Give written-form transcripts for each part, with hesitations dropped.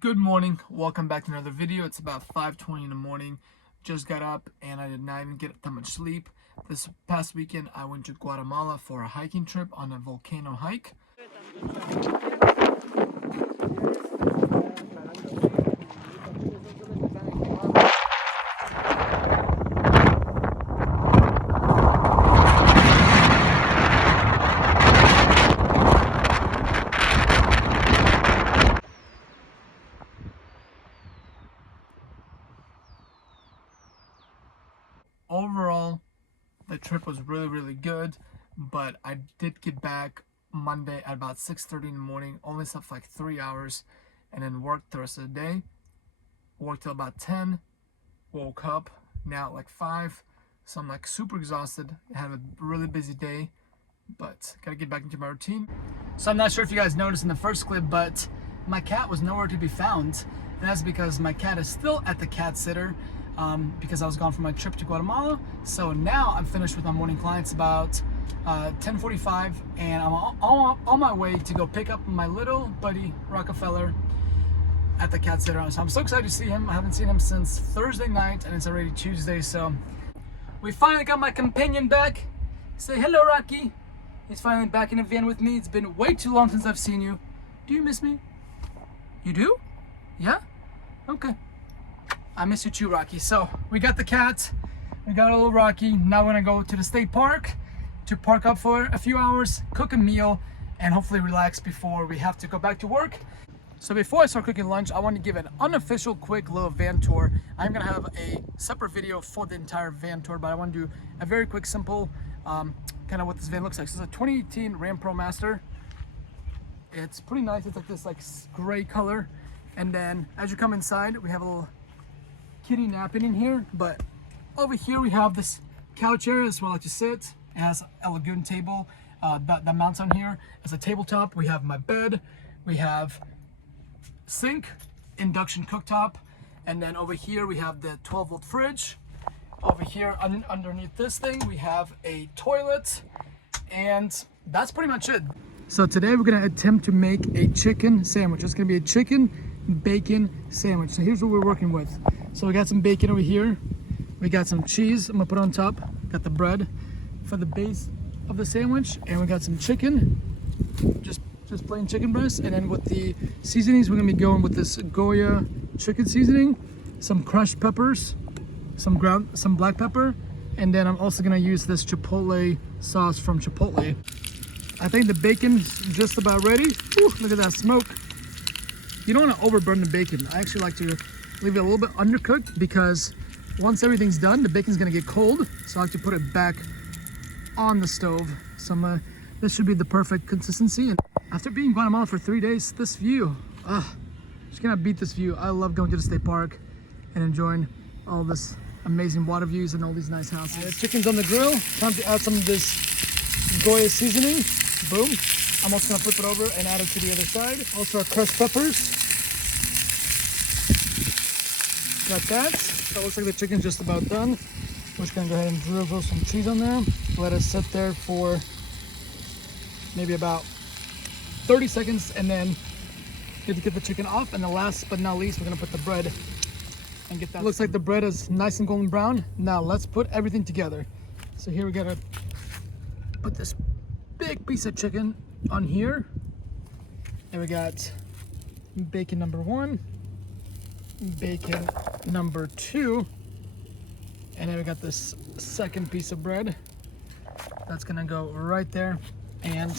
Good morning, welcome back to another video. It's about 5:20 in the morning. Just got up and I did not even get that much sleep. This past weekend I went to Guatemala for a hiking trip on a volcano hike. Overall, the trip was really good, but I did get back Monday at about 6:30 in the morning. Only slept for like 3 hours and then worked the rest of the day. Worked till about 10, woke up now at like 5, so I'm like super exhausted. I had a really busy day, but gotta get back into my routine. So I'm not sure if you guys noticed in the first clip, but my cat was nowhere to be found. And that's because my cat is still at the cat sitter because I was gone for my trip to Guatemala. So now I'm finished with my morning clients about 10:45, and I'm on my way to go pick up my little buddy Rockefeller at the cat sitter. So I'm so excited to see him. I haven't seen him since Thursday night, and it's already Tuesday. So we finally got my companion back. Say hello, Rocky. He's finally back in the van with me. It's been way too long since I've seen you. Do you miss me? You do? Yeah? Okay. I miss you too, Rocky. So we got the cat. We got a little Rocky. Now we're gonna go to the state park to park up for a few hours, cook a meal, and hopefully relax before we have to go back to work. So before I start cooking lunch, I want to give an unofficial quick little van tour. I'm gonna have a separate video for the entire van tour, but I want to do a very quick, simple, kind of what this van looks like. So it's a 2018 Ram ProMaster. It's pretty nice. It's like this gray color. And then as you come inside, we have a little kitty napping in here. But over here we have this couch area as well, like to sit. It has a lagoon table that mounts on here. As a tabletop, we have my bed. We have sink, induction cooktop, and then over here we have the 12-volt fridge. Over here underneath this thing we have a toilet, and that's pretty much it. So today we're gonna attempt to make a chicken sandwich. It's gonna be a chicken bacon sandwich. So here's what we're working with. So we got some bacon over here, we got some cheese I'm gonna put on top, got the bread for the base of the sandwich, and we got some chicken, just plain chicken breast. And then with the seasonings, we're gonna be going with this Goya chicken seasoning, some crushed peppers, some black pepper, and then I'm also gonna use this Chipotle sauce from Chipotle. I think the bacon's just about ready. Ooh, look at that smoke. You don't wanna overburn the bacon. I actually like to leave it a little bit undercooked because once everything's done, the bacon's gonna get cold. So I like to put it back on the stove. So this should be the perfect consistency. And after being in Guatemala for 3 days, this view, just gonna beat this view. I love going to the state park and enjoying all this amazing water views and all these nice houses. The chicken's on the grill. Time to add some of this Goya seasoning. Boom. I'm also gonna flip it over and add it to the other side. Also our crushed peppers. Got that. So it looks like the chicken's just about done. We're just gonna go ahead and drizzle some cheese on there. Let it sit there for maybe about 30 seconds, and then get the chicken off. And then last but not least, we're gonna put the bread and get that. Looks like the bread is nice and golden brown. Now let's put everything together. So here we gotta put this big piece of chicken on here, and we got bacon number 1, bacon number 2, and then we got this second piece of bread that's gonna go right there. And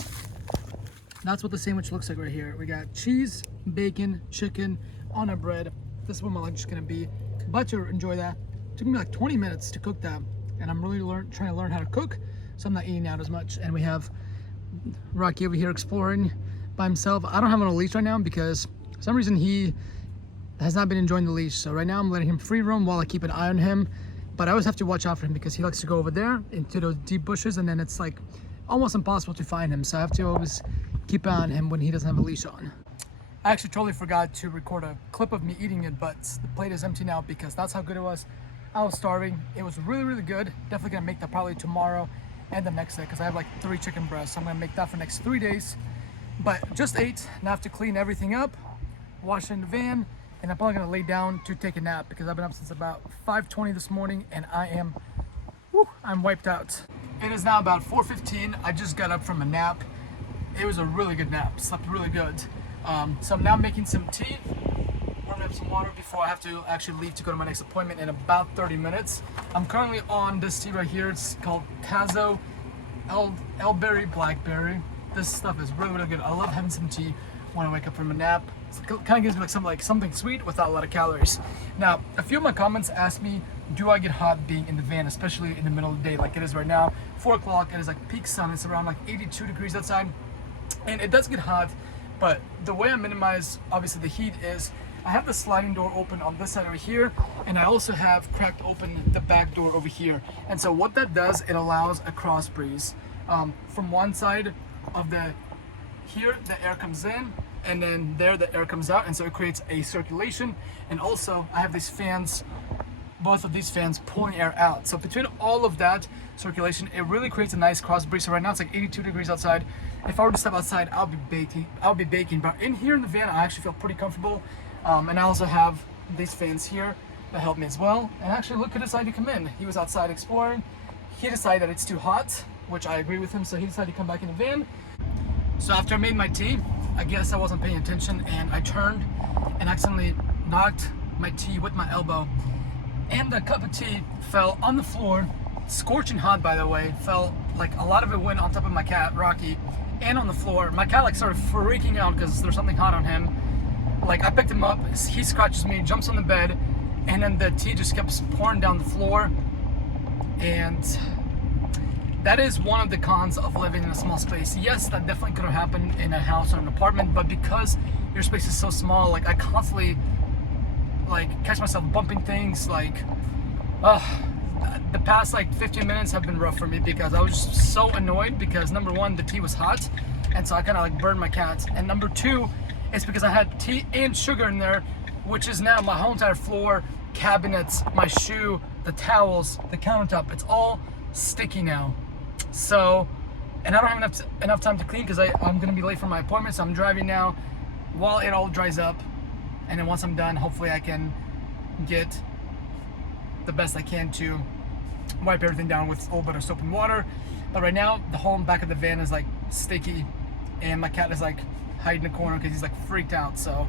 that's what the sandwich looks like right here. We got cheese, bacon, chicken on a bread. This is what my lunch is gonna be. But to enjoy that, it took me like 20 minutes to cook that, and I'm really trying to learn how to cook, so I'm not eating out as much. And we have Rocky over here exploring by himself. I don't have him on a leash right now because for some reason he has not been enjoying the leash. So right now I'm letting him free roam while I keep an eye on him. But I always have to watch out for him because he likes to go over there into those deep bushes, and then it's like almost impossible to find him. So I have to always keep an eye on him when he doesn't have a leash on. I actually totally forgot to record a clip of me eating it, but the plate is empty now because that's how good it was. I was starving. It was really good. Definitely gonna make that probably tomorrow and the next day because I have like 3 chicken breasts. So I'm gonna make that for the next 3 days. But just ate. Now I have to clean everything up, wash in the van, and I'm probably gonna lay down to take a nap because I've been up since about 5:20 this morning and I'm wiped out. It is now about 4:15. I just got up from a nap. It was a really good nap, slept really good. So I'm now making some tea, warming up some water before I have to actually leave to go to my next appointment in about 30 minutes. I'm currently on this tea right here. It's called Tazo Elberry Blackberry. This stuff is really, really good. I love having some tea when I wake up from a nap. It kind of gives me something sweet without a lot of calories. Now, a few of my comments asked me, do I get hot being in the van, especially in the middle of the day like it is right now? 4 o'clock, it is like peak sun. It's around like 82 degrees outside. And it does get hot, but the way I minimize, obviously, the heat is I have the sliding door open on this side over here, and I also have cracked open the back door over here. And so what that does, it allows a cross breeze. From one side of here, the air comes in, and then there the air comes out, and so it creates a circulation. And also I have these fans, both of these fans pulling air out. So between all of that circulation, it really creates a nice cross breeze. So right now it's like 82 degrees outside. If I were to step outside, I'll be baking. But in here in the van, I actually feel pretty comfortable. And I also have these fans here that help me as well. And actually, look who decided to come in. He was outside exploring. He decided that it's too hot, which I agree with him. So he decided to come back in the van. So after I made my tea, I guess I wasn't paying attention, and I turned and accidentally knocked my tea with my elbow. And the cup of tea fell on the floor, scorching hot, by the way. Fell, like, a lot of it went on top of my cat, Rocky, and on the floor. My cat, like, started freaking out because there's something hot on him. Like, I picked him up, he scratches me, jumps on the bed, and then the tea just kept pouring down the floor. And that is one of the cons of living in a small space. Yes, that definitely could have happened in a house or an apartment, but because your space is so small, like, I constantly, like, catch myself bumping things. Like, the past like 15 minutes have been rough for me because I was just so annoyed because, number one, the tea was hot, and so I kind of like burned my cat, and number two, it's because I had tea and sugar in there, which is now my whole entire floor, cabinets, my shoe, the towels, the countertop, it's all sticky now. So, and I don't have enough time to clean because I'm gonna be late for my appointment, so I'm driving now while it all dries up, and then once I'm done, hopefully I can get the best I can to wipe everything down with a little bit of soap and water. But right now, the whole back of the van is like sticky, and my cat is like hiding in the corner because he's like freaked out. So,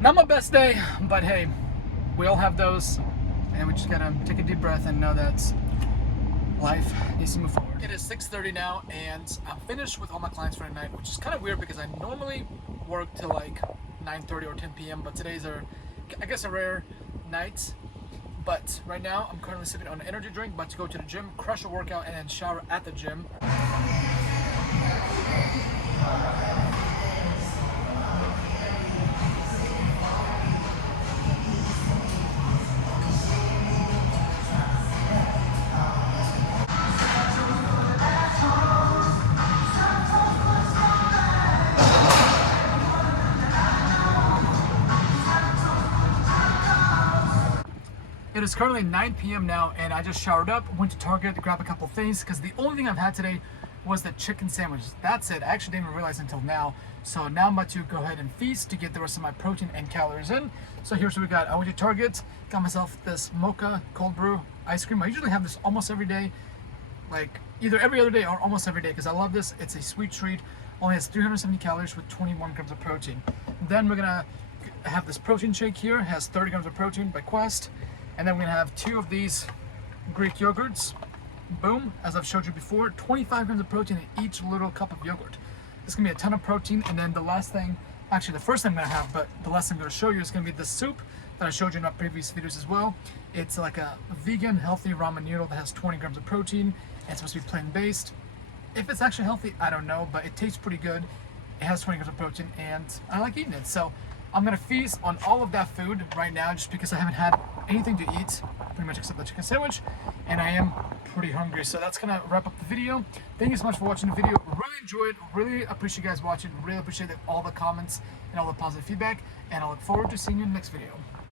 not my best day, but hey, we all have those, and we just gotta take a deep breath and know that life needs to move forward. It is 6:30 now, and I'm finished with all my clients for the night, which is kind of weird because I normally work till like 9:30 or 10 p.m. but today's I guess a rare night. But right now, I'm currently sipping on an energy drink, about to go to the gym, crush a workout, and then shower at the gym. It is currently 9 p.m. now, and I just showered up, went to Target to grab a couple things because the only thing I've had today was the chicken sandwich. That's it. I actually didn't even realize until now. So now I'm about to go ahead and feast to get the rest of my protein and calories in. So here's what we got. I went to Target, got myself this mocha cold brew ice cream. I usually have this almost every day, like either every other day or almost every day because I love this. It's a sweet treat. Only has 370 calories with 21 grams of protein. Then we're gonna have this protein shake here. It has 30 grams of protein by Quest. And then we're gonna have 2 of these Greek yogurts. Boom, as I've showed you before, 25 grams of protein in each little cup of yogurt. This is gonna be a ton of protein. And then the last thing, actually the first thing I'm gonna have, but the last thing I'm gonna show you is gonna be the soup that I showed you in my previous videos as well. It's like a vegan, healthy ramen noodle that has 20 grams of protein. And it's supposed to be plant-based. If it's actually healthy, I don't know, but it tastes pretty good. It has 20 grams of protein, and I like eating it. So I'm gonna feast on all of that food right now just because I haven't had anything to eat, pretty much except the chicken sandwich, and I am pretty hungry. So that's gonna wrap up the video. Thank you so much for watching the video. Really enjoyed, really appreciate you guys watching, really appreciate all the comments and all the positive feedback, and I look forward to seeing you in the next video.